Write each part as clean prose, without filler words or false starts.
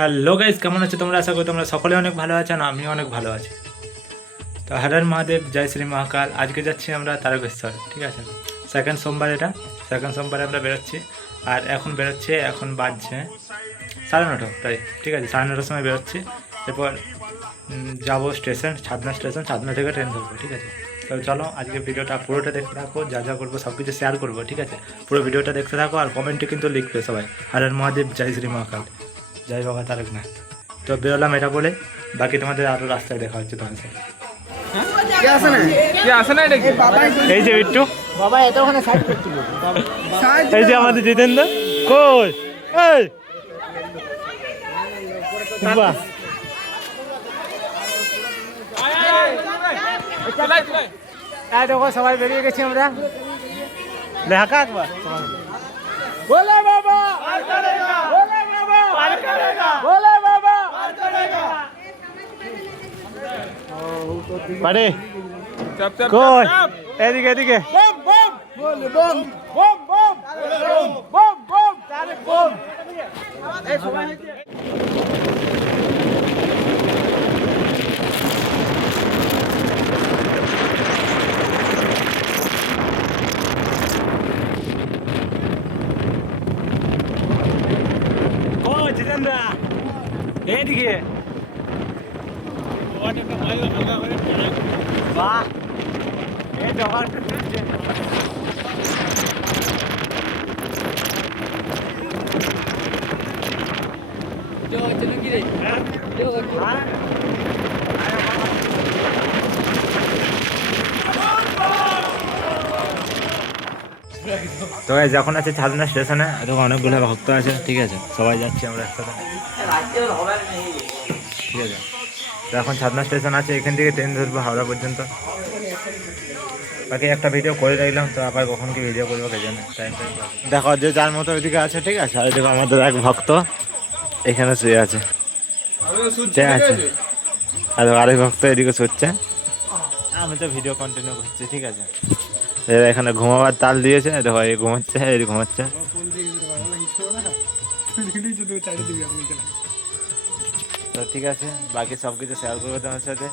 Hello guys, কেমন আছো তোমরা? আশা করি তোমরা সকলে অনেক ভালো আছো, আর আমিও অনেক ভালো আছি। তো হর মহাদেব, জয় শ্রী মহাকাল। আজকে যাচ্ছি আমরা তারকেশ্বর, ঠিক আছে? সেকেন্ড সোমবার, এটা সেকেন্ড সোমবারে আমরা বেরোচ্ছি। আর এখন বেরোচ্ছে, এখন বাজছে 9:30 প্রায়, ঠিক আছে? 9:30 সময় বেরোচ্ছি। এরপর যাবো স্টেশন, ছাদনা স্টেশন, ছাদনা থেকে ট্রেন ধরবো, ঠিক আছে? তো চলো আজকে ভিডিওটা পুরোটা দেখতে থাকো, যা যা করবো সব কিছু শেয়ার করবো, ঠিক আছে? পুরো ভিডিওটা দেখতে থাকো, আর কমেন্টে কিন্তু লিখবে সবাই হর মহাদেব, জয় শ্রী মহাকাল, জয় বাবা তারকনাথ। তো বেরোলাম এটা বলে, বাকি তোমাদের আরও রাস্তায় দেখা হচ্ছে তোমার সাথে। এই যে বিট্টু, এই যে আমাদের জিতেন্দ্র, কই এই বাহ, দেখো সবাই বেরিয়ে গেছি আমরা। দেখা একবার বলে বাবা, বলে বাবা, বলে বাবা পারে কই, এদিকে এদিকে জিতেন্দ্র, এইদিকে বাহ, এই জোগাড় করছে। তো যখন আছে ছাদনা স্টেশনে, তখন অনেকগুলো ভক্ত আছে, ঠিক আছে? সবাই যাচ্ছি আমরা একসাথে, ঠিক আছে? তো এখন ছাদনা স্টেশন আছে, এখান থেকে ট্রেন ধরবো হাওড়া পর্যন্ত। বাকি একটা ভিডিও করে রাখলাম, তো আবার কখন কি ভিডিও করবো কে জানে, টাইম দেখো যে যার মতো ওইদিকে আছে, ঠিক আছে? আর দেখো আমাদের এক ভক্ত এখানে শুয়ে আছে, ঠিক আছে? আর আরেক ভক্ত এদিকে শুচ্ছে, আমি তো ভিডিও কন্টিনিউ করছি, ঠিক আছে? এখানে ঘুমাবার তাল দিয়েছে, দেখো এই ঘুমাচ্ছে, এই ঘুমাচ্ছে। তো ঠিক আছে, বাকি সব কিছু শেয়ার করবো তোমার সাথে।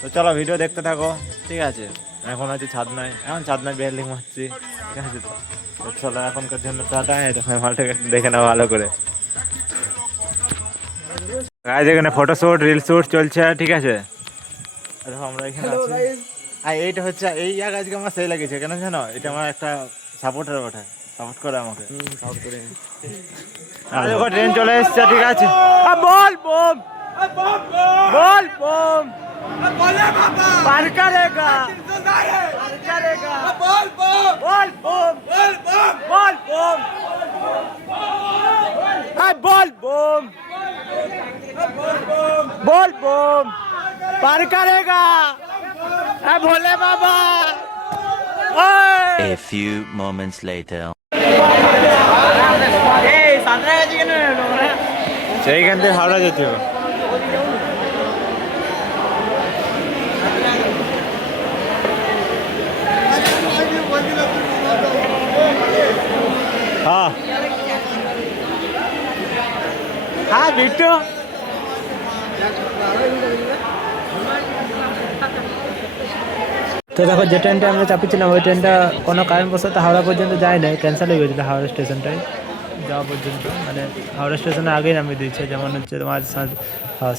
তো চলো ভিডিও দেখতে থাকো, ঠিক আছে? এখন আছে ছাদনায়, এখন ছাদনায় বিল্ডিং মারছি, ঠিক আছে? তো চলো এখনকার জন্য টাটা, মালটাকে দেখে নাও ভালো করে। এখানে ফটোশ্যুট, রিল শ্যুট চলছে, ঠিক আছে? দেখো আমরা এখানে আছি, আর এইটা হচ্ছে এই জায়গা আজকে আমার সেই লাগেছে, কেন জানো? এটা আমার একটা সাপোর্টার ওঠে, সাপোর্ট করে আমাকে, সাপোর্ট করে। আর দেখো ট্রেন চলে এসছে, ঠিক আছে? বল বম, বল বম, পার করেগা, পার করেগা, বল বম, বল বম, বল বম, বল বম, বল বম, পার করেগা, ভোলে বাবা। A few moments later. সেইখান থেকে হাওড়া যেতে হবে। হ্যাঁ হ্যাঁ বিট্টু, তো দেখো যে ট্রেনটা আমরা চাপিয়েছিলাম, ওই ট্রেনটা কোনো কারণবশত হাওড়া পর্যন্ত যায় নাই, ক্যান্সেল হয়ে গেছিলো হাওড়া স্টেশনটায় যাওয়া পর্যন্ত। মানে হাওড়া স্টেশনে আগেই নামিয়ে দিয়েছে, যেমন হচ্ছে তোমার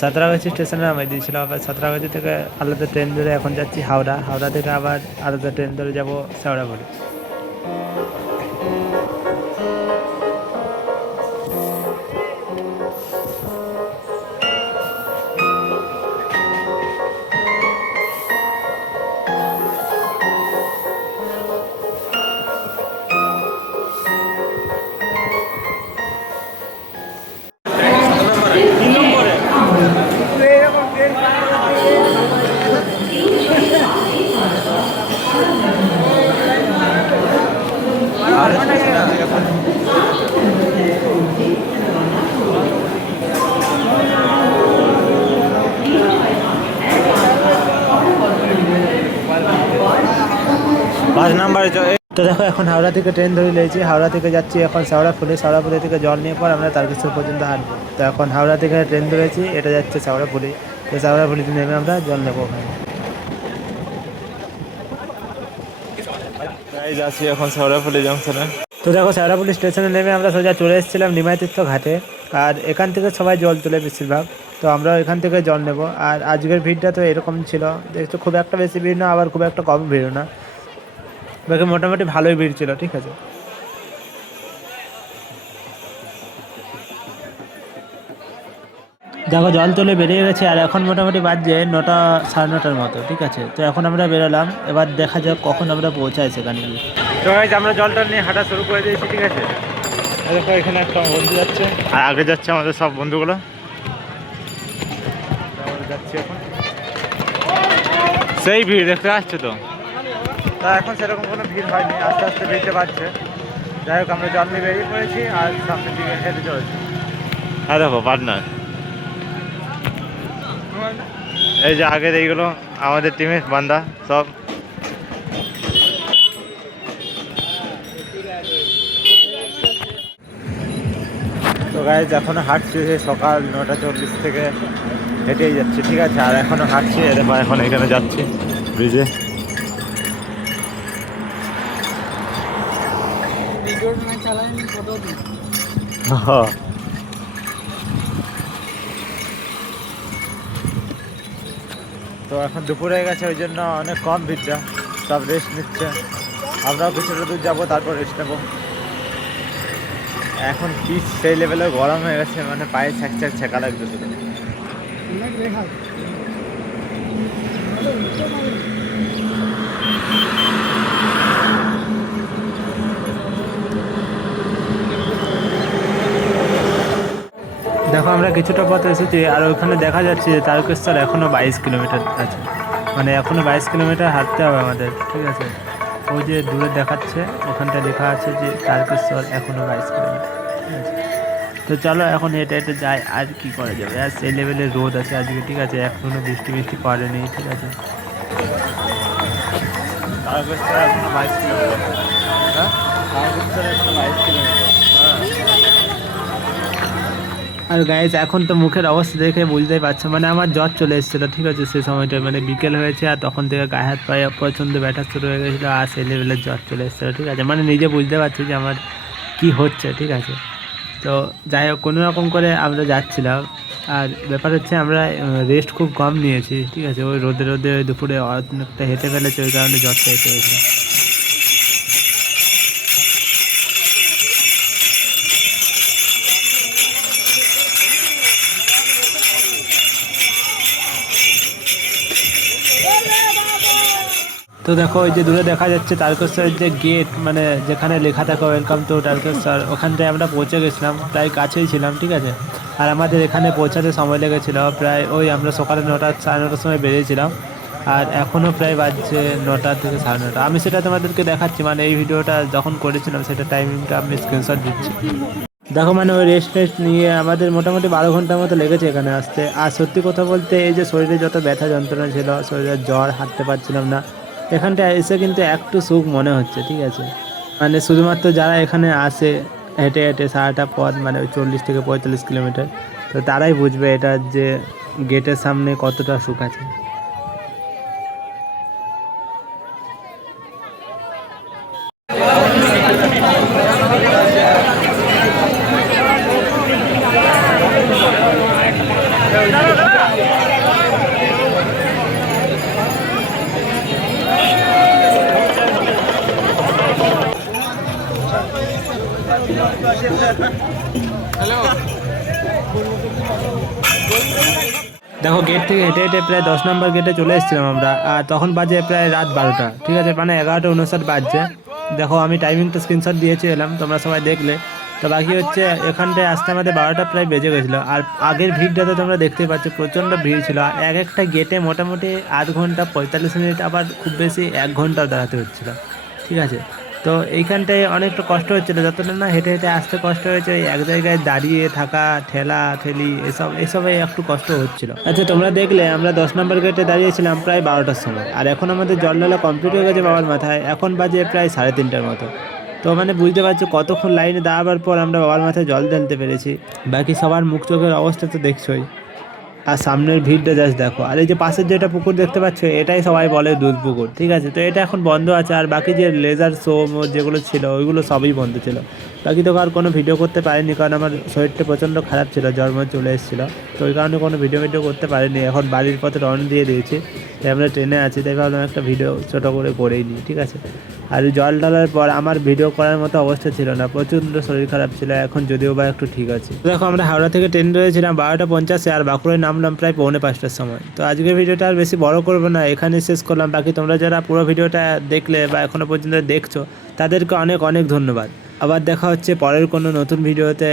সাঁতরাগাছি স্টেশনে নামিয়ে দিয়েছিল, আবার সাঁতরাগাছি থেকে আলাদা ট্রেন ধরে এখন যাচ্ছি হাওড়া, হাওড়া থেকে আবার আলাদা ট্রেন ধরে যাবো শেওড়াফুলি। তো দেখো এখন হাওড়া থেকে ট্রেন ধরে নিয়েছি, হাওড়া থেকে যাচ্ছি এখন শেওড়াফুলি, শেওড়াফুলি থেকে জল নিয়ে পর আমরা তারকেশ্বর পর্যন্ত হাঁটবো। তো এখন হাওড়া থেকে ট্রেন ধরেছি, এটা যাচ্ছে শেওড়াফুলি, তো শেওড়াফুলিতে নেমে আমরা জল নেবো ওখানে। যাচ্ছি এখন শেওড়াফুলি জংশনে। তো দেখো শেওড়াফুলি স্টেশনে নেমে আমরা সোজা চলে এসেছিলাম নিমাইতীর্থ ঘাটে, আর এখান থেকে সবাই জল তোলে বেশিরভাগ, তো আমরা এখান থেকে জল নেব। আর আজকের ভিড়টা তো এরকম ছিল, দেখছো খুব একটা বেশি ভিড় না, আবার খুব একটা কম ভিড় না, বাকি মোটামুটি ভালোই ভিড় ছিল, ঠিক আছে। দেখো জল তুলে বেরিয়ে গেছে, আর এখন মোটামুটি বাজছে 9টা 9:30 মতো, ঠিক আছে। তো এখন আমরা বেরোলাম, এবার দেখা যাক কখন আমরা পৌঁছাই সেখানে গিয়ে। তো গাইস আমরা জলটা নিয়ে হাঁটা শুরু করে দিয়েছি, ঠিক আছে। দেখো এখানে একটা বন্ধু যাচ্ছে, আর আগে যাচ্ছে আমাদের সব বন্ধুগুলো, যাচ্ছে এখন। সেই ভিড় দেখতে আসছে তো, তা এখন সেরকম কোনো ভিড় হয়নি, আস্তে আস্তে ভিড়তে পারছে। যাই হোক আমরা জল নিয়ে বেরিয়ে পড়েছি, আর সামনের দিকে হেঁটে চলেছি। হ্যাঁ দেখো পার্টনার, এই যে আগের এইগুলো আমাদের টিমের বান্দা সব। তো গাইজ এখনো হাঁটছি, সকাল 9:40 থেকে হেঁটেই যাচ্ছি, ঠিক আছে। আর এখনো হাঁটছি, এরকম এখন এখানে যাচ্ছি ব্রিজে। তো এখন দুপুর হয়ে গেছে, ওই জন্য অনেক কম ভিড়টা, সব রেস্ট নিচ্ছে। আমরাও কিছুটা দূর যাবো, তারপর রেস্ট নেবো। এখন পিচ সেই লেভেলে গরম হয়ে গেছে, মানে পায়ে ছ্যাঁক ছেঁকা লাগবে শুধু। দেখো আমরা কিছুটা পথ এসেছি, আর ওখানে দেখা যাচ্ছে যে তারকেশ্বর এখনও 22 কিলোমিটার আছে, মানে এখনও 22 কিলোমিটার হাঁটতে হবে আমাদের, ঠিক আছে। ওই যে দূরে দেখাচ্ছে ওখানটা লেখা আছে যে তারকেশ্বর এখনও 22 কিলোমিটার, ঠিক আছে। তো চলো এখন হেঁটে হেঁটে যাই, আর কি করা যাবে, আর সেই লেভেলের রোদ আছে আজকে, ঠিক আছে। এখনও বৃষ্টি পড়েনি, ঠিক আছে। তারকেশ্বর এখনও 22 কিলোমিটার, হ্যাঁ তারকেশ্বর এখনও 22 কিলোমিটার, হ্যাঁ। আর গাইজ এখন তো মুখের অবস্থা দেখে বুঝতেই পারছো, মানে আমার জ্বর চলে এসেছিলো, ঠিক আছে। সেই সময়টা মানে বিকেল হয়েছে, আর তখন থেকে গায়ে হাত পায়ে প্রচণ্ড ব্যথা শুরু হয়ে গেছিলো, আর সেই লেভেলের জ্বর চলে এসেছিলো, ঠিক আছে। মানে নিজে বুঝতে পারছি যে আমার কি হচ্ছে, ঠিক আছে। তো যাই হোক কোনো রকম করে আমরা যাচ্ছিলাম, আর ব্যাপার হচ্ছে আমরা রেস্ট খুব কম নিয়েছি, ঠিক আছে। ওই রোদে রোদে ওই দুপুরে অনেকটা হেঁটে ফেলেছে, ওই কারণে জ্বরটা এসে গেছিলো। তো দেখো ওই যে দূরে দেখা যাচ্ছে তারকেশ্বরের যে গেট, মানে যেখানে লেখা থাকে ওয়েলকাম টু তারকেশ্বর, ওখানটায় আমরা পৌঁছে গেছিলাম, প্রায় কাছেই ছিলাম, ঠিক আছে। আর আমাদের এখানে পৌঁছাতে সময় লেগেছিলো প্রায়, ওই আমরা সকালে 9টা 9:30 সময় বেরিয়েছিলাম, আর এখনও প্রায় বাজছে 9টা থেকে 9:30। আমি সেটা তোমাদেরকে দেখাচ্ছি, মানে এই ভিডিওটা যখন করেছিলাম সেটা টাইমিংটা আমি স্ক্রিনশট দিচ্ছি। দেখো মানে ওই রেস্ট নিয়ে আমাদের মোটামুটি 12 ঘন্টার মতো লেগেছে এখানে আসতে। আর সত্যি কথা বলতে এই যে শরীরে যত ব্যথা যন্ত্রণা ছিল, শরীরে জ্বর, হাঁটতে পারছিলাম না, এখানটা এসে কিন্তু একটু সুখ মনে হচ্ছে, ঠিক আছে। মানে শুধুমাত্র যারা এখানে আসে হেঁটে হেঁটে সারাটা পথ, মানে ওই 40 থেকে 45 কিলোমিটার, তো তারাই বুঝবে এটা যে গেটের সামনে কতটা সুখ আছে। দেখো গেট থেকে হেঁটে হেঁটে প্রায় 10 নম্বর গেটে চলে এসেছিলাম আমরা, আর তখন বাজে প্রায় রাত 12টা, ঠিক আছে, মানে 11:59 বাজছে। দেখো আমি টাইমিংটা স্ক্রিনশট দিয়েছি এলাম, তোমরা সবাই দেখলে। তো বাকি হচ্ছে এখানটায় আসতে আমাদের 12টা প্রায় বেজে গেছিলো। আর আগের ভিড়টাতে তোমরা দেখতেই পাচ্ছ প্রচণ্ড ভিড় ছিল, আর এক একটা গেটে মোটামুটি আধ ঘন্টা 45 মিনিট, আবার খুব বেশি 1 ঘন্টাও দাঁড়াতে হচ্ছিলো, ঠিক আছে। তো তো এইখানটায় অনেকটা কষ্ট হচ্ছিলো, যতটা না হেঁটে হেঁটে আসতে কষ্ট হয়েছে, ওই এক জায়গায় দাঁড়িয়ে থাকা, ঠেলা ঠেলি এসবে একটু কষ্ট হচ্ছিল। আচ্ছা, তোমরা দেখলে আমরা 10 নম্বর গেটে দাঁড়িয়েছিলাম প্রায় 12টার সময়, আর এখন আমাদের জল ঢালা কমপ্লিট হয়ে গেছে বাবার মাথায়, এখন বাজে প্রায় 3:30টার মতো। তো মানে বুঝতে পারছো কতক্ষণ লাইনে দাঁড়াবার পর আমরা বাবার মাথায় জল ঢালতে পেরেছি। বাকি সবার মুখ চোখের অবস্থা তো দেখছোই, আর সামনের ভিড়টা জাস্ট দেখো। আর এই যে পাশের যেটা পুকুর দেখতে পাচ্ছ, এটাই সবাই বলে দুধ পুকুর, ঠিক আছে। তো এটা এখন বন্ধ আছে, আর বাকি যে লেজার শো যেগুলো ছিল ওইগুলো সবই বন্ধ ছিল। বাকি তো আর কোনো ভিডিও করতে পারিনি, কারণ আমার শরীরটা প্রচণ্ড খারাপ ছিল, জ্বর চলে এসেছিলো, তো ওই কারণে কোনো ভিডিও করতে পারিনি। এখন বাড়ির পথে রওনা দিয়ে দিয়েছি, তাই আমরা ট্রেনে আছি, তাই ভাবলাম একটা ভিডিও ছোটো করে করেই নিই, ঠিক আছে। আর জল ঢালার পর আমার ভিডিও করার মতো অবস্থা ছিল না, প্রচণ্ড শরীর খারাপ ছিল, এখন যদিও বা একটু ঠিক আছে। দেখো আমরা হাওড়া থেকে ট্রেন রয়েছিলাম 12:50-এ, আর বাঁকুড়ায় নামলাম প্রায় 4:45টার সময়। তো আজকের ভিডিওটা আর বেশি বড় করবো না, এখানে শেষ করলাম। বাকি তোমরা যারা পুরো ভিডিওটা দেখলে বা এখনও পর্যন্ত দেখছো, তাদেরকে অনেক অনেক ধন্যবাদ। আবার দেখা হচ্ছে পরের কোনো নতুন ভিডিওতে।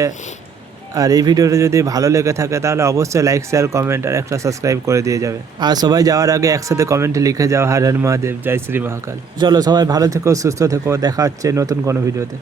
আর এই ভিডিওটা যদি ভালো লেগে থাকে তাহলে অবশ্যই লাইক, শেয়ার, কমেন্ট আর একটা সাবস্ক্রাইব করে দিয়ে যাবে। আর সবাই যাওয়ার আগে একসাথে কমেন্টে লিখে যাও হর হর মহাদেব, জয় শ্রী মহাকাল। চলো সবাই ভালো থেকো, সুস্থ থেকো, দেখা হচ্ছে নতুন কোনো ভিডিওতে।